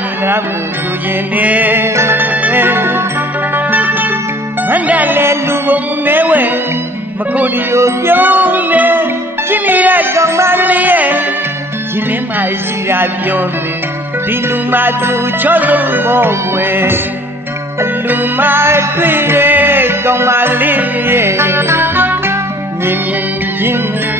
လူလာနေကြဘူးဆိုရင်နဲ့မန္တလေးလူပုံနေဝဲမခုဒီကိုပြုံးနေချင်းနေတဲ့ကောင်မလေးရဲ့ရှင်လင်းမရှိတာပြောမယ်ဒီလူမသူချောဆုံးဖို့ွယ်အလူမတွေ့တဲ့ကောင်မလေးရဲ့မြင်မြင်ချင်းချင်း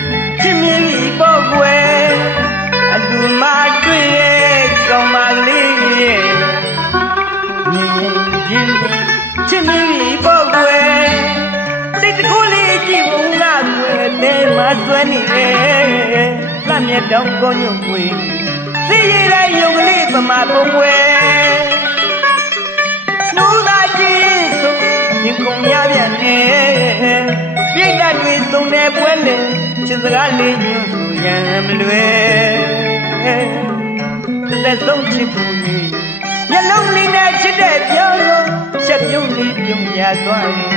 ဆွဲနေတယ်လက်မျက်တောင်ကောညွန့်ကွယ်စီရည်တဲ့ယုံကလေးပမာပုံကွယ်နှူးသာကြည့်ဆိုရင်ကုန်ရပြန်နေပြိတ္တတွေစုံနေပွဲလေချစ်စကားလေးညွှန်ဆိုရံမလွယ်သက်ဆုံးချစ်ဖို့ကြီးမျက်လုံးလေးနဲ့ချစ်တဲ့ပြောင်းလို့ချက်ပြုံးလေးပြုံးရသွားတယ်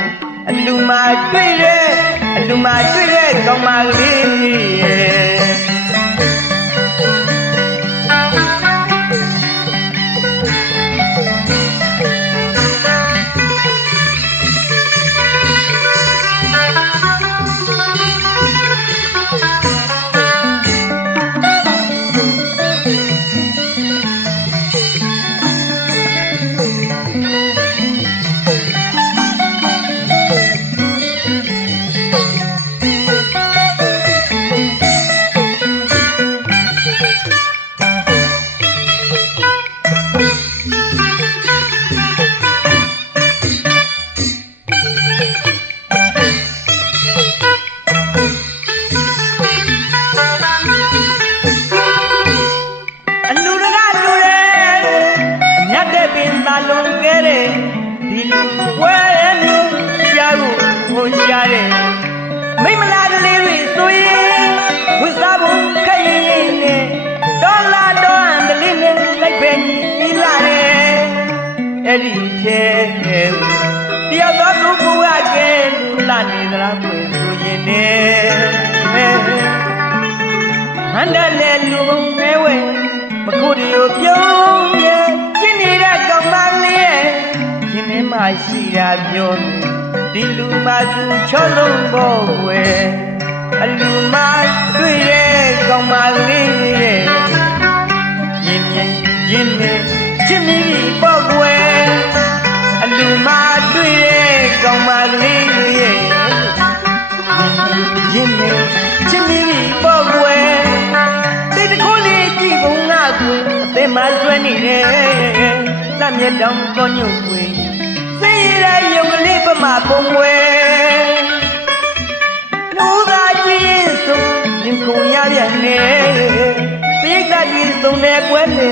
အလူမာတွေ့တဲ့ အလူမာတွေ့တဲ့ကောင်မလေး တဲ့ပင်သာလုံးခဲ့တဲ့ဒီလူဝဲမျိုးရှာဖို့ဟိုရှာတဲ့မိမလာကလေးတွေဆိုရင်ဝတ်စားဖို့ခက်ရင်ရင်နဲ့ဒေါ်လာတော့အန်တလင်းနဲ့လိုက်ပဲညီလာတယ်အဲ့ဒီထဲတယောက်တော့သူ့ဘဝကဲလူလာနေသလားကိုဆိုရင်နဲ့မန္တလေးလူပုံမဲဝဲမခုဒီကိုပြုံးရဲ့ရှ မင်းမရှိတာပြောတယ်ဒီလူမသူချောလုံးဖို့ွယ်အလူမတွေ့တဲ့ကောင်မလေးရဲ့ရင်မြင်ရင်နဲ့ချစ်မိပြီပေါ့ွယ်အလူမတွေ့တဲ့ကောင်မလေးရဲ့ရင်နဲ့ချစ်မိပြီပေါ့ကွယ်တိတ်တခုလေးကြည့်ပုံငါကွယ်အသက်မဆွဲနေတယ်လက်မျက်တောင်ကောညုတ်ကွယ်စိ တ်ရတဲ့ယုံကလေးပမာပုံကွယ်လူသာကြည့်ရင်ဆိုရင်ကုန်ရပြန်နေပိဋကတိစုံတဲ့ကွယ်လေ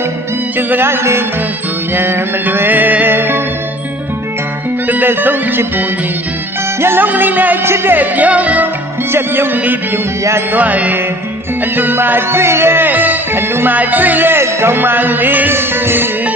ချစ်စကားလေးညွှန်ဆိုရန်မလွယ်တသက်ဆုံးချစ်ဖို့ရင်မျက်လုံးလေးနဲ့ချစ်တဲ့ပြောင်းကိုချက်ပြုံးလေးပြုံးရသွားတယ်အလူမာတွေ့တဲ့အလူမာတွေ့တဲ့ကောင်းမလေး